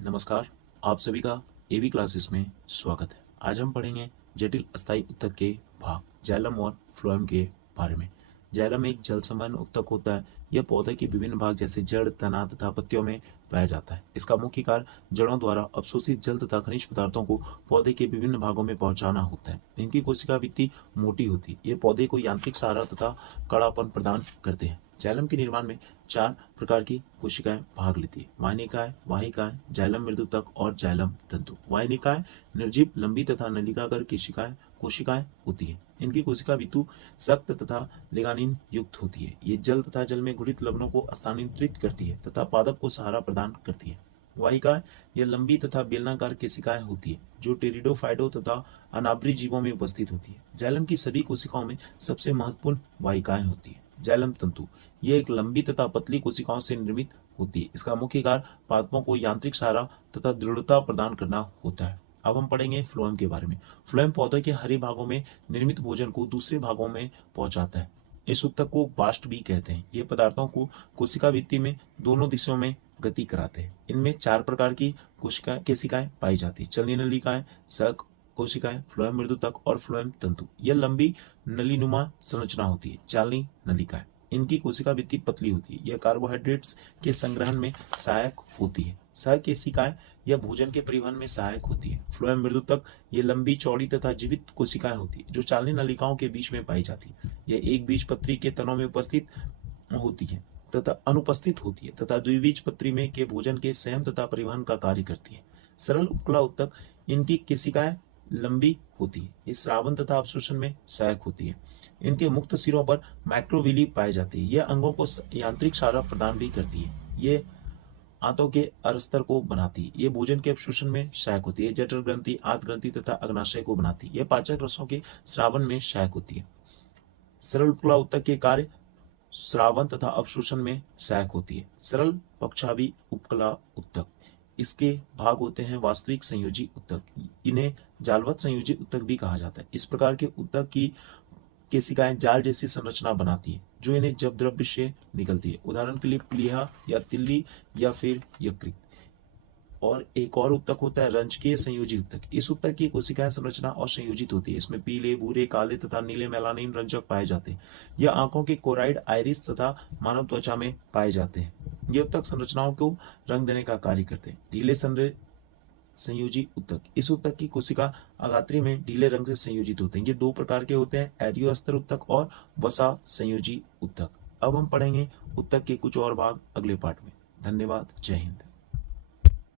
नमस्कार। आप सभी का एबी क्लासेस में स्वागत है। आज हम पढ़ेंगे जटिल अस्थायी उत्तक के भाग जाइलम और फ्लोएम के बारे में। जाइलम एक जल संबंध उत्तक होता है। यह पौधे के विभिन्न भाग जैसे जड़, तना तथा पत्तियों में पाया जाता है। इसका मुख्य कार्य जड़ों द्वारा अवशोषित जल तथा खनिज पदार्थों को पौधे के विभिन्न भागों में पहुंचाना होता है। इनकी कोशिका भित्ति मोटी होती है। ये पौधे को यांत्रिक सहारा तथा कड़ापन प्रदान करते हैं। जाइलम के निर्माण में 4 प्रकार की कोशिकाएं भाग लेती है। वाहिनिकाएं, वाहिकाएं, जाइलम मृदुतक और जाइलम तंतु। वाहिनिकाएं निर्जीव, लंबी तथा नलिकाकार कोशिकाएं होती है। इनकी कोशिका भित्ति सख्त तथा लिगानिन युक्त होती है। ये जल तथा जल में घुलित लवणों को स्थानांतरित करती है तथा पादप को सहारा प्रदान करती है। वाहिकाएं यह लंबी तथा बेलनाकार कोशिकाएं होती है जो टेरिडोफाइटों तथा अनावृत जीवों में उपस्थित होती है। जाइलम की सभी कोशिकाओं में सबसे महत्वपूर्ण वाहिकाएं होती है। जाइलम तंतु यह एक लंबी तथा पतली कोशिकाओं से निर्मित होती है। इसका मुख्य कार्य पादपों को यांत्रिक सहारा तथा दृढ़ता प्रदान करना होता है। अब हम पढ़ेंगे फ्लोएम के बारे में। फ्लोएम पौधे के हरे भागों में निर्मित भोजन को दूसरे भागों में पहुंचाता है। इस उत्तक को बास्ट भी कहते हैं। ये पदार्थों को कोशिका भित्ति में दोनों दिशाओं में गति कराते हैं। इनमें 4 प्रकार की कोशिकाएं पाई जाती है। चलनी नलिकाएं, सक कोशिकाएं, फ्लोएम मृदुतक और फ्लोएम तंतु। यह लंबी नलीनुमा संरचना होती है। चालनी नलिकाएं इनकी कोशिका भित्ति पतली होती है। यह कार्बोहाइड्रेट्स के संग्रहण में सहायक होती है। सहकोशिकाएं यह भोजन के परिवहन में सहायक होती है। फ्लोएम मृदुतक ये लंबी, चौड़ी तथा जीवित कोशिकाएं होती है जो चालनी नलिकाओं के बीच में पाई जाती है। यह एक बीजपत्री के तनों में उपस्थित होती है तथा अनुपस्थित होती है तथा द्विबीजपत्री में के भोजन के संयम तथा परिवहन का कार्य करती है। सरल उपकला उत्तक इनकी कोशिकाएं लंबी होती है। ये श्रावण तथा अवशोषण में सहायक होती है। इनके मुक्त सिरों पर माइक्रोविली पाए जाते हैं। यह अंगों को यांत्रिक सहारा प्रदान भी करती है। ये आंतों के अरस्तर को बनाती है। ये भोजन के अवशोषण में सहायक होती है। जठर ग्रंथि, आंत ग्रंथि तथा अग्नाशय को बनाती है। यह पाचक रसों के श्रावण में सहायक होती है। सरल उपकला उत्तक के कार्य श्रावण तथा अवशोषण में सहायक होती है। सरल पक्षाभि उपकला उत्तक इसके भाग होते हैं वास्तविक संयोजी उत्तक। इन्हें जालवत संयोजी उत्तक भी कहा जाता है। इस प्रकार के उत्तक की कोशिकाएं जाल जैसी संरचना बनाती है जो इन्हें जब द्रव्य से निकलती है। उदाहरण के लिए प्लीहा या तिल्ली या फिर यकृत। और एक और उत्तक होता है रंजकीय संयोजी उत्तक। इस उत्तक की कोशिकाएं संरचना और संयोजित होती है। इसमें पीले, भूरे, काले तथा नीले मेलानिन रंजक पाए जाते हैं। यह आंखों के कोराइड, आइरिस तथा मानव त्वचा में पाए जाते हैं। ये उत्तक संरचनाओं को रंग देने का कार्य करते हैं। ढीले संयोजी उत्तक इस उत्तक की कोशिका अगात्री में ढीले रंग से संयोजित होते हैं। ये 2 प्रकार के होते हैं, एरियो अस्तर उत्तक और वसा संयोजी उत्तक। अब हम पढ़ेंगे उत्तक के कुछ और भाग अगले पाठ में। धन्यवाद। जय हिंद।